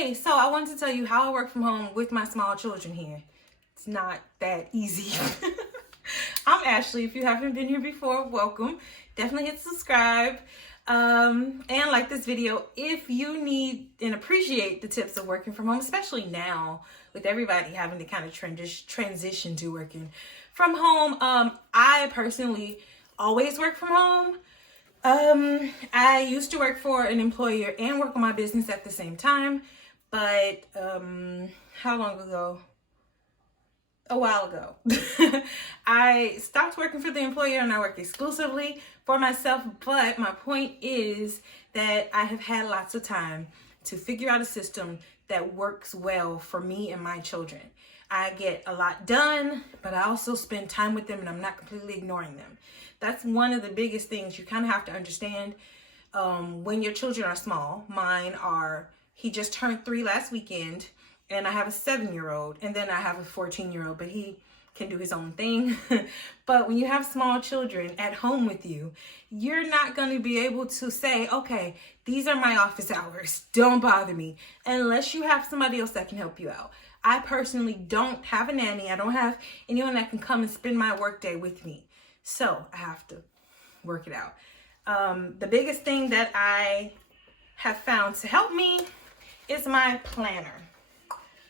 Hey, so I wanted to tell you how I work from home with my small children here. It's not that easy. I'm Ashley. If you haven't been here before, welcome. Definitely hit subscribe and like this video if you need and appreciate the tips of working from home, especially now with everybody having to kind of transition to working from home. I personally always work from home. I used to work for an employer and work on my business at the same time, but how long ago? A while ago. I stopped working for the employer and I work exclusively for myself, but my point is that I have had lots of time to figure out a system that works well for me and my children. I get a lot done, but I also spend time with them and I'm not completely ignoring them. That's one of the biggest things you kind of have to understand when your children are small. He just turned 3 last weekend, and I have a 7-year-old, and then I have a 14-year-old, but he can do his own thing. But when you have small children at home with you, you're not going to be able to say, okay, these are my office hours. Don't bother me, unless you have somebody else that can help you out. I personally don't have a nanny. I don't have anyone that can come and spend my workday with me. So I have to work it out. The biggest thing that I have found to help me is my planner.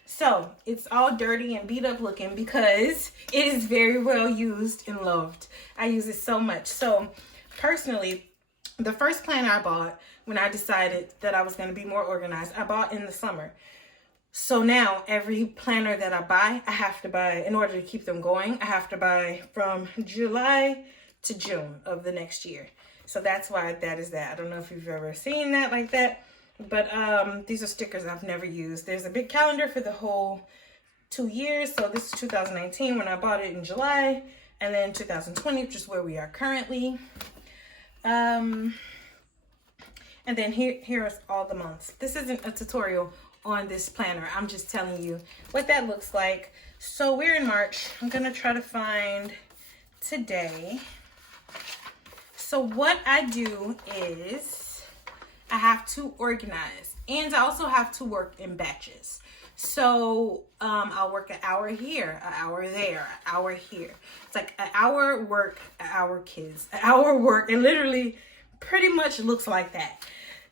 So it's all dirty and beat up looking because it is very well used and loved. I use it so much. So personally, the first planner I bought when I decided that I was going to be more organized, I bought in the summer. So now every planner that I buy, I have to buy, in order to keep them going, I have to buy from July to June of the next year. So that's why that is that. I don't know if you've ever seen that like that, but these are stickers I've never used. There's a big calendar for the whole 2 years. So this is 2019 when I bought it in July, and then 2020, which is where we are currently. And then here's all the months. This isn't a tutorial on this planner. I'm just telling you what that looks like. So we're in March. I'm gonna try to find today. So what I do is I have to organize, and I also have to work in batches. So I'll work an hour here, an hour there, an hour here. It's like an hour work, an hour kids, an hour work. It literally pretty much looks like that.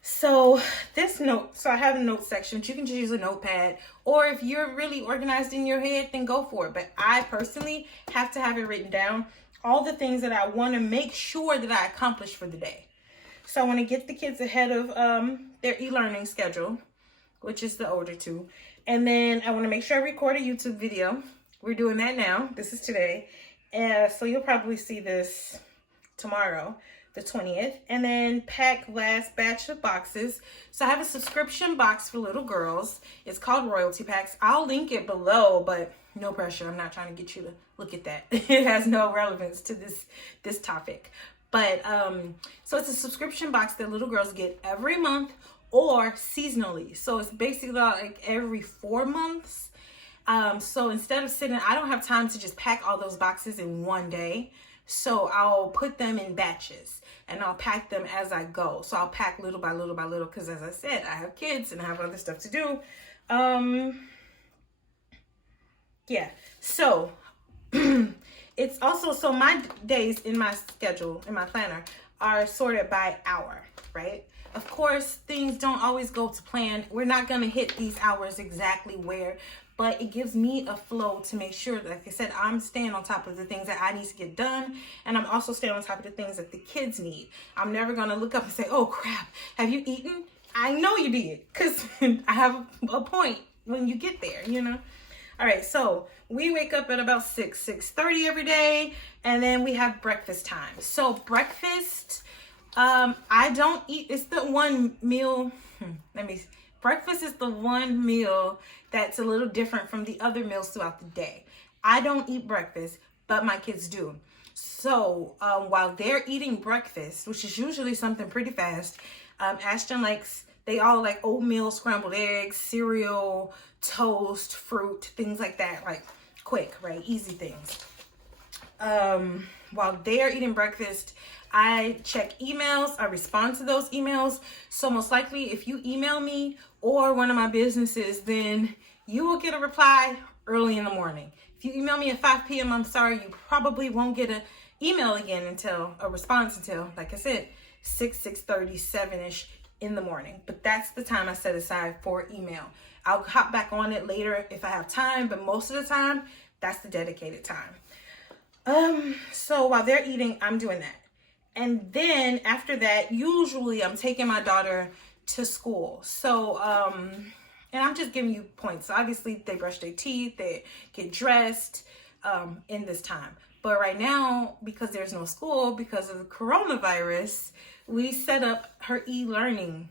So I have a note section. You can just use a notepad, or if you're really organized in your head, then go for it. But I personally have to have it written down, all the things that I want to make sure that I accomplish for the day. So I want to get the kids ahead of their e-learning schedule, which is the older two. And then I want to make sure I record a YouTube video. We're doing that now. This is today. So you'll probably see this tomorrow, the 20th, and then pack last batch of boxes. So I have a subscription box for little girls. It's called Royalty Packs. I'll link it below, but no pressure. I'm not trying to get you to look at that. It has no relevance to this topic. But so it's a subscription box that little girls get every month or seasonally. So it's basically like every 4 months. So instead of I don't have time to just pack all those boxes in one day. So I'll put them in batches and I'll pack them as I go. So I'll pack little by little by little because, as I said, I have kids and I have other stuff to do. Yeah. So it's also, so my days in my schedule, in my planner, are sorted by hour, right? Of course, things don't always go to plan. We're not going to hit these hours exactly where, but it gives me a flow to make sure that, like I said, I'm staying on top of the things that I need to get done. And I'm also staying on top of the things that the kids need. I'm never going to look up and say, oh crap, have you eaten? I know you did, because I have a point when you get there, you know? All right, so we wake up at about 6:30 every day, and then we have breakfast time. So breakfast, I don't eat, it's the one meal, breakfast is the one meal that's a little different from the other meals throughout the day. I don't eat breakfast, but my kids do. So while they're eating breakfast, which is usually something pretty fast, Ashton they all like oatmeal, scrambled eggs, cereal, toast, fruit, things like that, like quick, right? Easy things. while they are eating breakfast, I check emails, I respond to those emails. So most likely if you email me or one of my businesses, then you will get a reply early in the morning. If you email me at 5 p.m., I'm sorry, you probably won't get an email again until, a response until, like I said, 6:30, 7-ish in the morning. But that's the time I set aside for email. I'll hop back on it later if I have time, but most of the time, that's the dedicated time. So while they're eating, I'm doing that. And then after that, usually I'm taking my daughter to school. So, and I'm just giving you points. So obviously they brush their teeth, they get dressed, in this time. But right now, because there's no school, because of the coronavirus, we set up her e-learning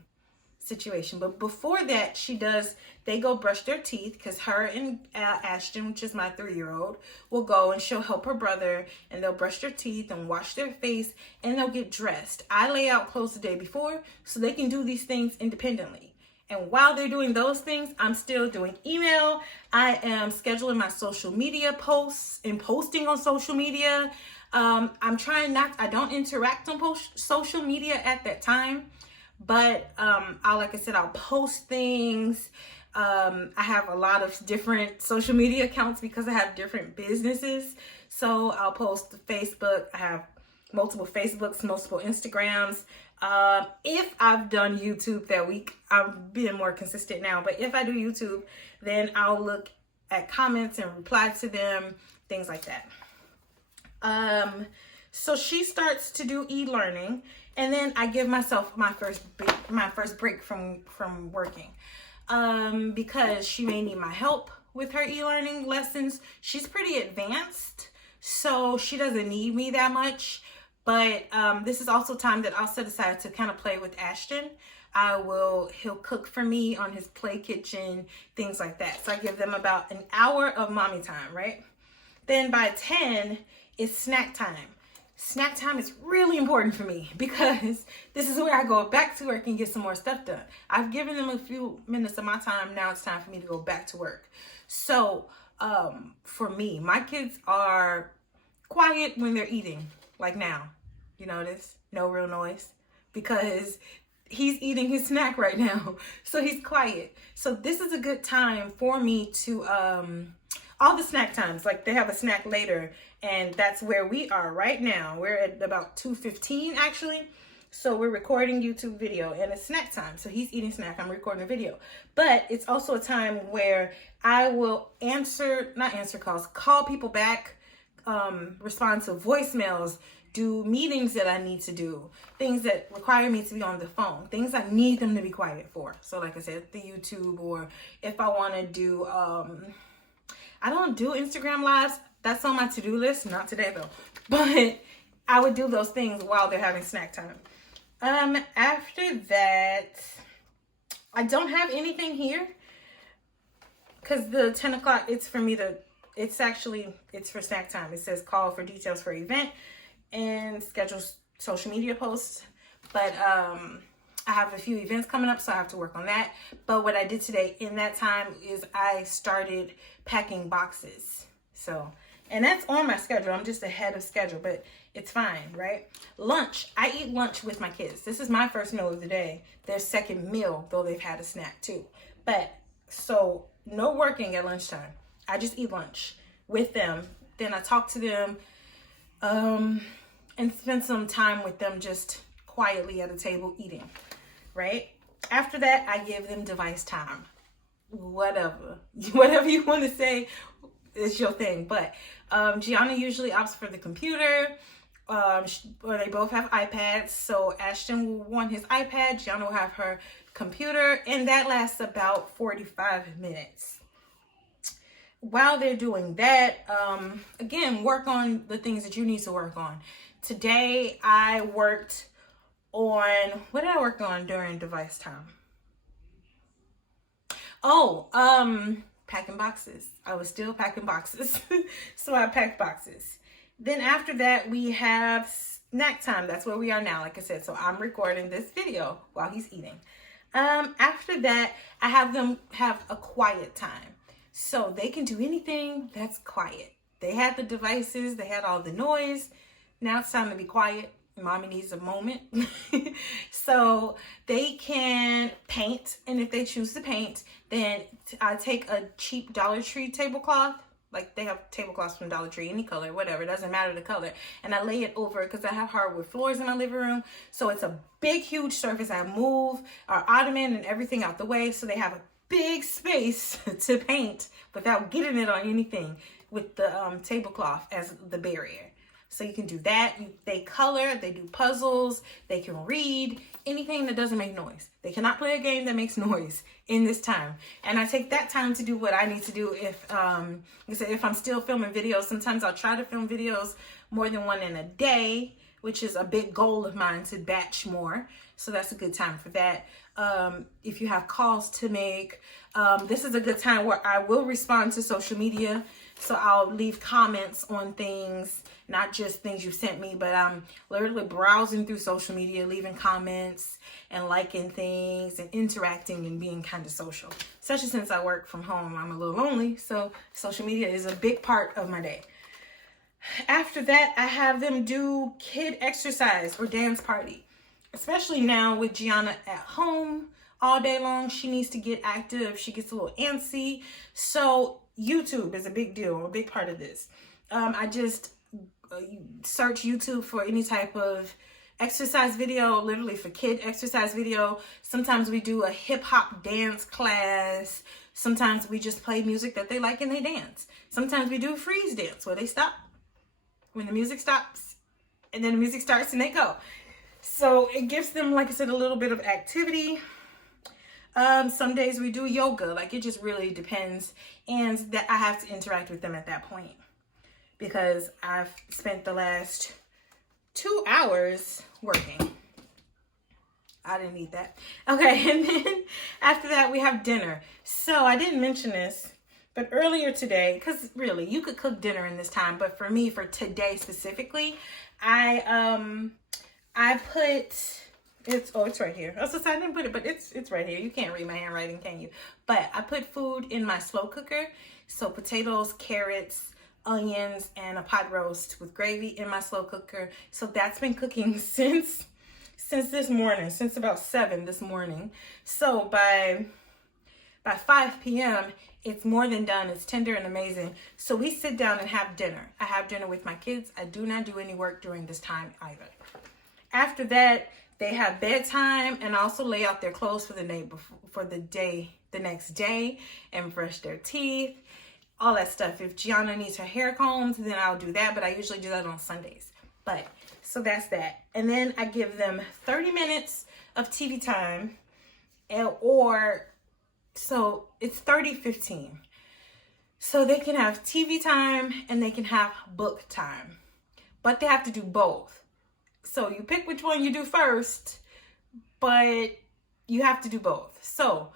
situation. But before that, they go brush their teeth, because her and Ashton, which is my 3-year-old, will go and she'll help her brother, and they'll brush their teeth and wash their face, and they'll get dressed. I lay out clothes the day before so they can do these things independently. And while they're doing those things, I'm still doing email. I am scheduling my social media posts and posting on social media. I'm trying I don't interact on social media at that time, but like I said, I'll post things. I have a lot of different social media accounts because I have different businesses. So I'll post to Facebook. I have multiple Facebooks, multiple Instagrams. If I've done YouTube that week, I'm being more consistent now, but if I do YouTube, then I'll look at comments and reply to them, things like that. So she starts to do e-learning, and then I give myself my first break from working, because she may need my help with her e-learning lessons. She's pretty advanced, so she doesn't need me that much. But this is also time that I'll set aside to kind of play with Ashton. He'll cook for me on his play kitchen, things like that. So I give them about an hour of mommy time, right? Then by 10, it's snack time. Snack time is really important for me because this is where I go back to work and get some more stuff done. I've given them a few minutes of my time. Now it's time for me to go back to work. So for me, my kids are quiet when they're eating, like now. You notice? No real noise, because he's eating his snack right now. So he's quiet. So this is a good time for me to, all the snack times, like they have a snack later, and that's where we are right now. We're at about 2:15 actually. So we're recording YouTube video and it's snack time. So he's eating snack, I'm recording a video. But it's also a time where I will not answer calls, call people back, respond to voicemails, do meetings that I need to do, things that require me to be on the phone, things I need them to be quiet for. So like I said, the YouTube, or if I want to do, I don't do Instagram lives. That's on my to-do list. Not today though, but I would do those things while they're having snack time. After that, I don't have anything here because the 10 o'clock, it's for snack time. It says call for details for event and schedule social media posts, but I have a few events coming up, so I have to work on that. But what I did today in that time is I started packing boxes. So, and that's on my schedule. I'm just ahead of schedule, but it's fine, right? Lunch, I eat lunch with my kids. This is my first meal of the day. Their second meal, though they've had a snack too. But so no working at lunchtime. I just eat lunch with them. Then I talk to them, and spend some time with them just quietly at a table eating, right? After that, I give them device time. Whatever you want to say is your thing. But Gianna usually opts for the computer, or they both have iPads. So Ashton will want his iPad, Gianna will have her computer, and that lasts about 45 minutes. While they're doing that, again, work on the things that you need to work on. Today, I worked on, what did I work on during device time? Packing boxes. I was still packing boxes. So I packed boxes. Then after that, we have snack time. That's where we are now, like I said. So I'm recording this video while he's eating. After that, I have them have a quiet time. So they can do anything that's quiet. They had the devices, they had all the noise. Now it's time to be quiet. Mommy needs a moment. So they can paint, and if they choose to paint, then I take a cheap Dollar Tree tablecloth. Like, they have tablecloths from Dollar Tree, any color, whatever, it doesn't matter the color. And I lay it over, because I have hardwood floors in my living room. So it's a big, huge surface. I move our ottoman and everything out the way, so they have a big space to paint without getting it on anything, with the tablecloth as the barrier. So you can do that. They color, they do puzzles, they can read, anything that doesn't make noise. They cannot play a game that makes noise in this time. And I take that time to do what I need to do. If I'm still filming videos, sometimes I'll try to film videos more than one in a day, which is a big goal of mine, to batch more. So that's a good time for that. If you have calls to make, this is a good time where I will respond to social media. So I'll leave comments on things, not just things you sent me, but I'm literally browsing through social media, leaving comments and liking things and interacting and being kind of social. Especially since I work from home, I'm a little lonely, so social media is a big part of my day. After that, I have them do kid exercise or dance party. Especially now with Gianna at home all day long, she needs to get active. She gets a little antsy. So YouTube is a big deal, a big part of this. I just search YouTube for any type of exercise video, literally for kid exercise video. Sometimes we do a hip hop dance class. Sometimes we just play music that they like and they dance. Sometimes we do freeze dance where they stop when the music stops and then the music starts and they go. So it gives them, like I said, a little bit of activity. Some days we do yoga. Like, it just really depends. And that I have to interact with them at that point, because I've spent the last 2 hours working. I didn't need that. Okay, and then after that we have dinner. So I didn't mention this, but earlier today, because really you could cook dinner in this time, but for me, for today specifically, I put, it's right here. I didn't put it, but it's right here. You can't read my handwriting, can you? But I put food in my slow cooker. So potatoes, carrots, onions, and a pot roast with gravy in my slow cooker. So that's been cooking since this morning, since about 7 this morning. So by 5 p.m., it's more than done. It's tender and amazing. So we sit down and have dinner. I have dinner with my kids. I do not do any work during this time either. After that, they have bedtime, and I also lay out their clothes for the next day, and brush their teeth, all that stuff. If Gianna needs her hair combed, then I'll do that, but I usually do that on Sundays. But so that's that. And then I give them 30 minutes of TV time, so it's 30-15. So they can have TV time and they can have book time, but they have to do both. So you pick which one you do first, but you have to do both. So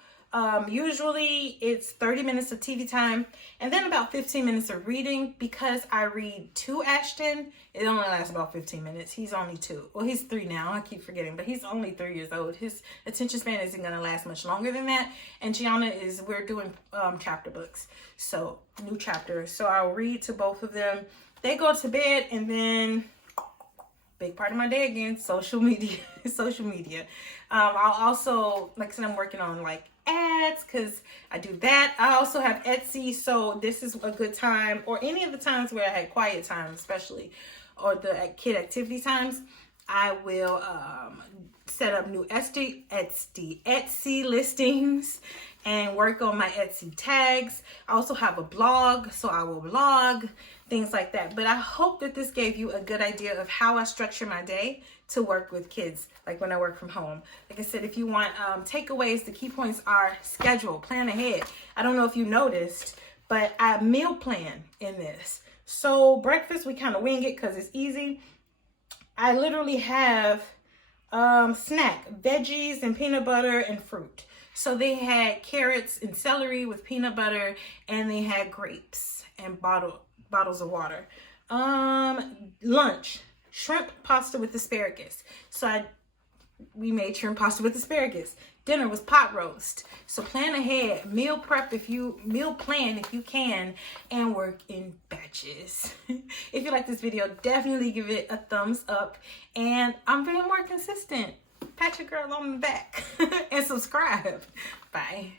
usually it's 30 minutes of TV time and then about 15 minutes of reading. Because I read to Ashton, it only lasts about 15 minutes. He's only 2. Well, he's 3 now. I keep forgetting, but he's only 3 years old. His attention span isn't going to last much longer than that. And Gianna we're doing chapter books. So new chapters. So I'll read to both of them. They go to bed, and then big part of my day again, social media. I'll also, like I said, I'm working on like ads, because I do that. I also have Etsy, so this is a good time, or any of the times where I had quiet time, especially, or the kid activity times, I will set up new Etsy listings and work on my Etsy tags. I also have a blog, so I will blog, things like that. But I hope that this gave you a good idea of how I structure my day to work with kids, like when I work from home. Like I said, if you want takeaways, the key points are schedule, plan ahead. I don't know if you noticed, but I meal plan in this. So breakfast, we kind of wing it because it's easy. I literally have snack, veggies and peanut butter and fruit. So they had carrots and celery with peanut butter, and they had grapes and bottles of water. Lunch, shrimp pasta with asparagus. So we made shrimp pasta with asparagus. dinner was pot roast. So plan ahead, meal plan if you can, and work in batches. If you like this video, definitely give it a thumbs up, and I'm being more consistent. Pat your girl on the back and subscribe. Bye.